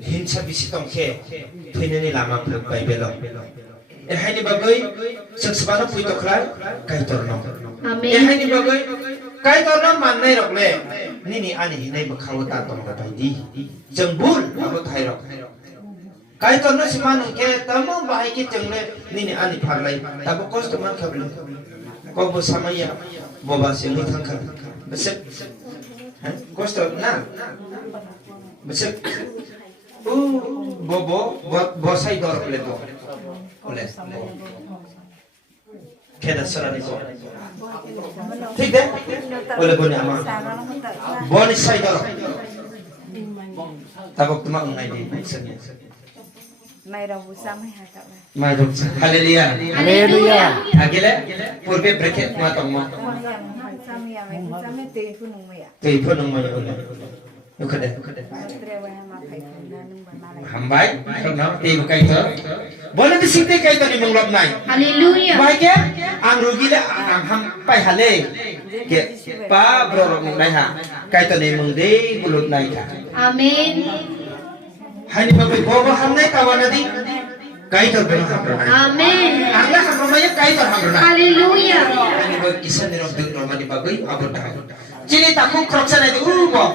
Hinsa bisi tongke, tuinani lama peluk bay belok. Ehani bagai, sengsebana puito kelai, kai torno. Ehani bagai, kai torno manai rok le. Nini ani nai bakau tatong katai di, jengbul abot hai rok. Kai torno simanu ke tamu bahai ki jengle, nini ani parlay, tabu kos teman kabel. Kau bersama ya, boba sini tangkap. Besek, kos tu na, besek. Bobo bosai dor oleh kena serani so ठीक है बोले बोले ama boni sai dor tabok tuma ungai di senya mai rabu samai hata mai rabu haleluya haleluya agile purbe bracket ma tongma samai ya mai samai te punung ma oleh ukade hambai karena tiba kai tu boleh disinte kai tu ni menglop nai haleluya baik ya ang rugi le ang hampai hale ke pa bro mong nai ha kai tu ni meng de bulut nai ka amin hani babai bobo ham nai kawan adi kai tu bel ham nai amin angla ham maya kai tu ham nai haleluya hani bagai kisan ni rom duk romani bagai abot dah Jadi takut kerja nanti, boh,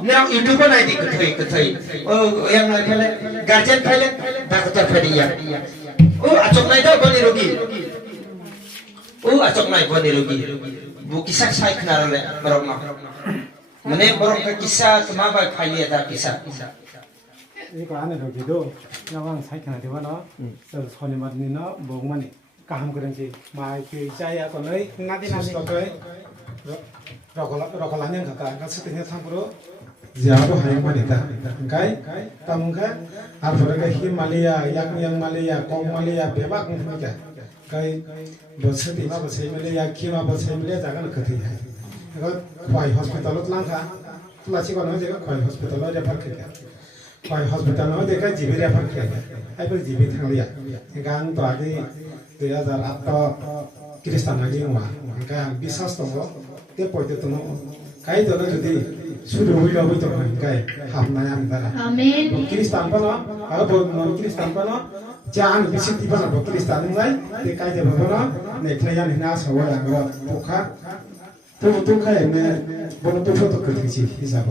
nerang YouTube nanti ketai, yang nanti kale, guardian kale, dah ketar pada dia, acok nanti dah bani rugi, acok nanti bani rugi, bu kisah saya kenal le, berok mah, mana berok ke kisah, kemana kali ada kisah. Ini kalau ane rugi tu, nawang saya kenal di mana, terus kau ni mana ni na, bong mana, kaham keren sih, mai kerja kalau ni, nanti stokai. Rokolannya kakak, kan setingnya tampuro jauh hayang wanita, kai, kamu kan, arfurega Himalaya, yang Malaya, Kong Malaya, bebak macam, kai, bosnya tiba bosnya Malaya, kima bosnya Malaya, jangan ketiga, kalau kuai hospital itu langka, pelacik orang itu kuai hospital itu dapat kerja, kuai hospital itu kan jibil dapat kerja, apa jibil tanglia, kan tadi dia ada atau Kristen lagi rumah, kan bisa stop dia poin itu kai itu jadi sudah udah itu kai hamnanya antara. amin Kristen pun kalau non Kristen pun jangan bisik tiba nak Kristen mulai dia kai dia pun nekleyan hina semua yang berat buka tu kai ni boleh tu foto kerja hisap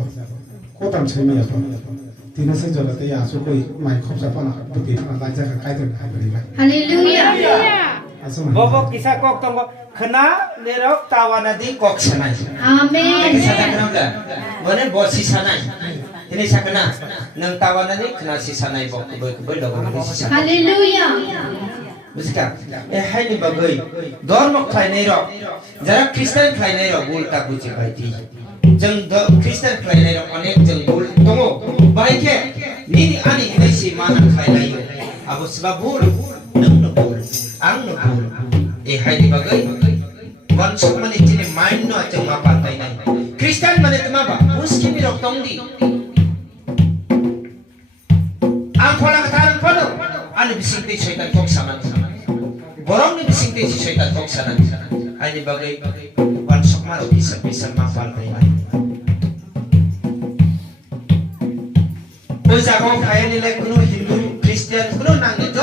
kota macam ni apa tina sejolah tu ya sukui main kopsa pun bukti pun baca kai tu hai beri haleluya Bobo kisah kok tunggu kena nerok tawanadi kok sanai. amin Kisah tak kena kan? Mana bos si sanai. Ini saya kena. Nang tawanadi kena si sanai bok keboi dah bok si sanai. haleluya Bukan? Hai ni bagai. Dormok khai nerok. Jara Kristen khai nerok bul tak buci baiti. Jeng Kristen khai nerok anek jeng bul tunggu. Baik ke? Ni ani ini si mana khai nerok. Abu sebab bul. Nang bul. Ang nubul, hai di bagai, konsep mana jadi main no aja ngapa tai nai. Kristen mana tu apa? Muslim birok tong di. Ang pola kataran pola, ane bising ti syaitan kong saman. Borong ni bising ti syaitan kong saman. Hai di bagai, konsep mana bisa mafal tai nai. Usaha kong kaya nilai kuno Hindu, Kristen kuno nangit.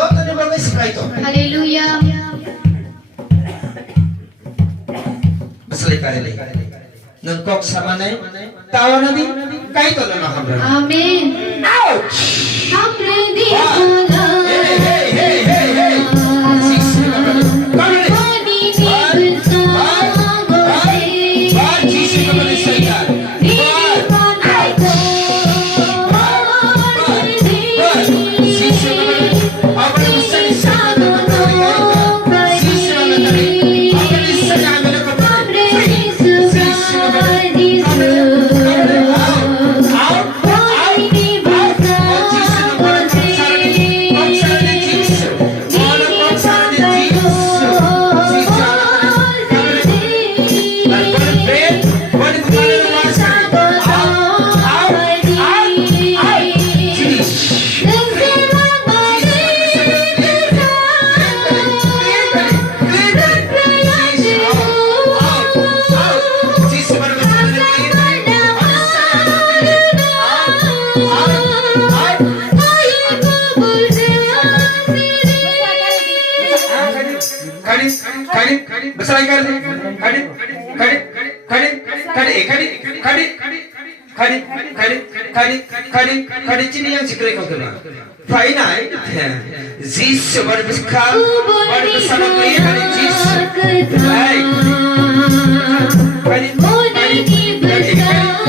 kok sama nai tawana di kai to na hamra Amen. ouch Hamre di hey hey hey hey hey sisi kamane kamane sisi kamane sayar besar kali kadi cini yang sikre kau kena phainai jis baru besar baru besar kali jis hai kadi mana jis kali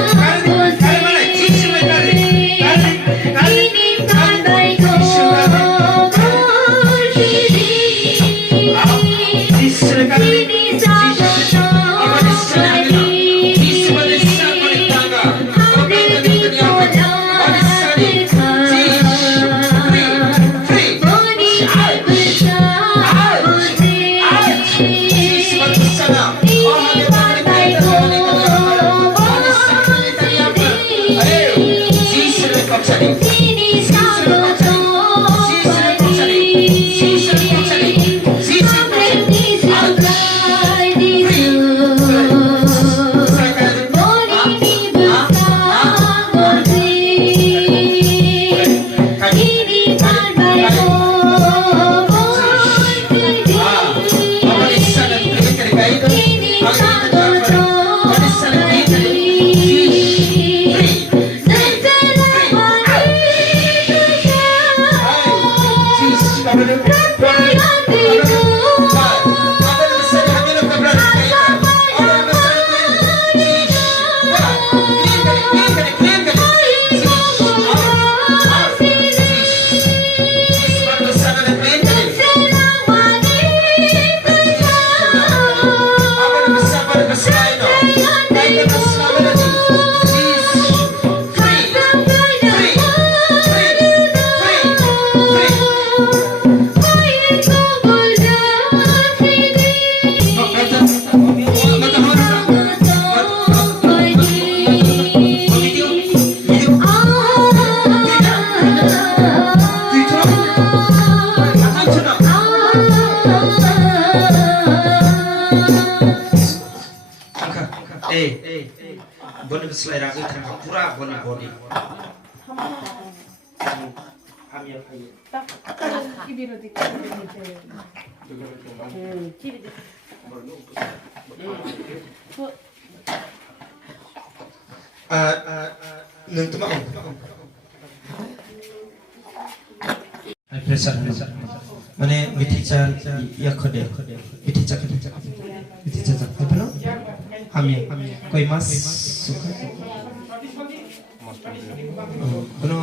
boni beslai ragu kan pura boni body nung tuma pressure mane miticha yakhode miticha apa no hamil koi mas suka kono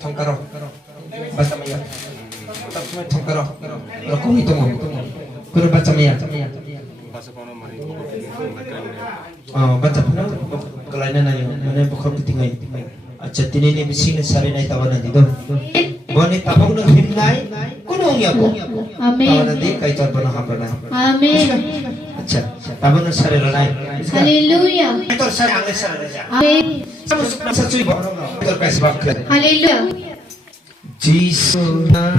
thongkaro bahasa maya thongkaro roko itu mau kono bahasa maya baca kono kelainan ayo mana bukan ketinggai aja ini bising sari nai tawana itu boni tabung no himnai kono ya ko Amen. tawana di kai tor bana hamrana Amen. अच्छा tabung no sari lanai Hallelujah. tor sari angle sari ja Amen. सच्ची tor kai sebab ke Hallelujah. jisu na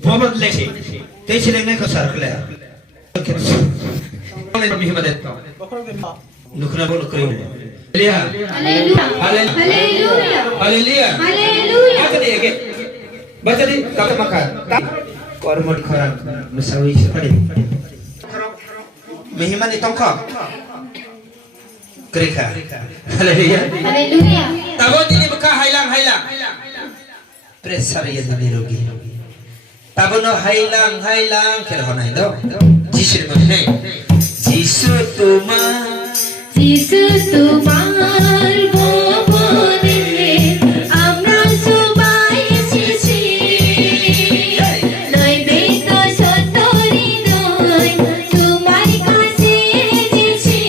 Bobat leki, tei sileng nai kosar kle. Oleh mihmat itu. Nukna bolu kri. Haleluya. Haleluya. Haleluya. Haleluya. Haleluya. Apa dia ke? Baca di kata makan. Kormod koran musawi sepadi. Mihman itu kok. Kerika. Haleluya. Haleluya. Tabon ini bekah hilang. Pressure ya nabi rogi. Tabon no hilang kira hona itu. Jisu mana? Jisu তোমার ভবনে আমরা সবাই এসেছি নইবে তো সতরি নয় তোমার কাছে এসেছি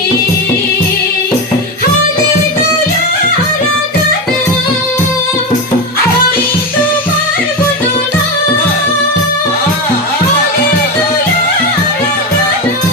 হালেলুয়া আরাধনা আমি তোমার বদনা হালেলুয়া আরাধনা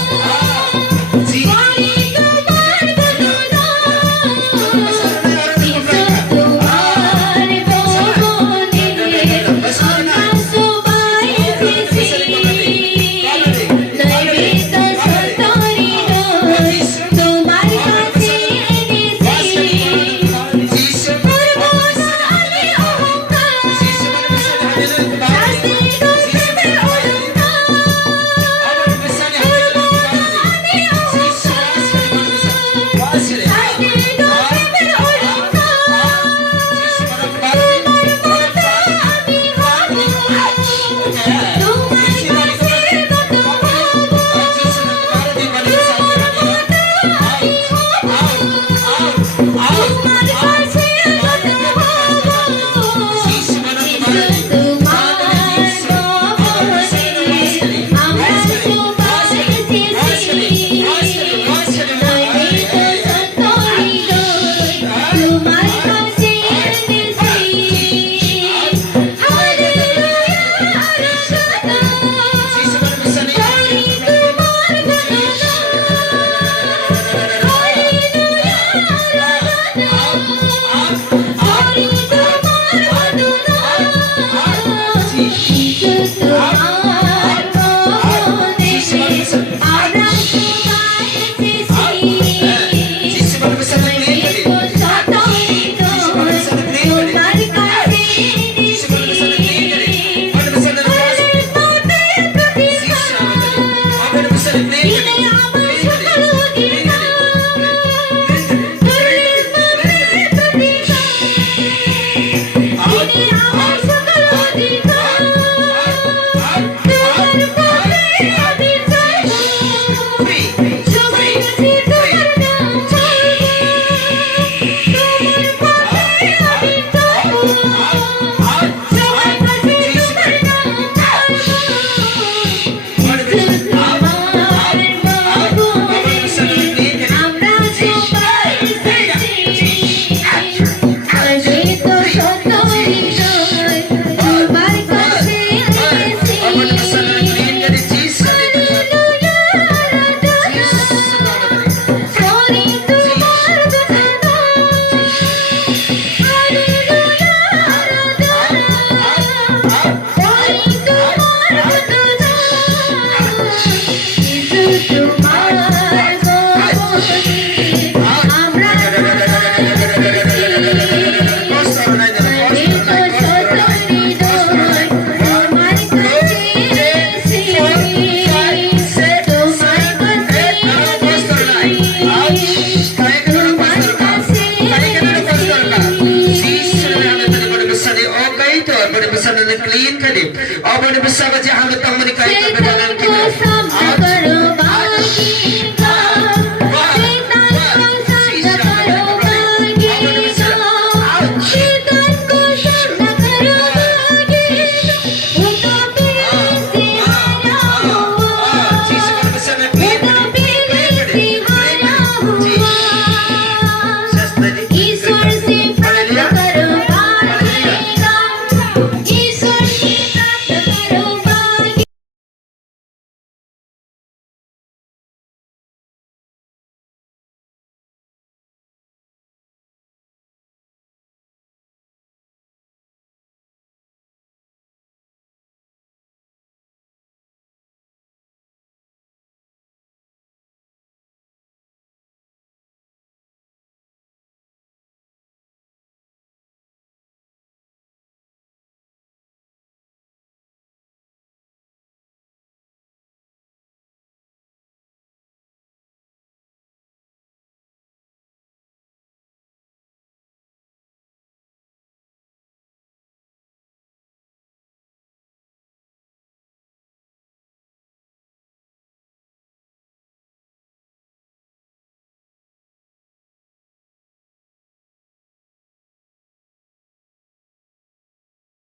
বিশ্বাস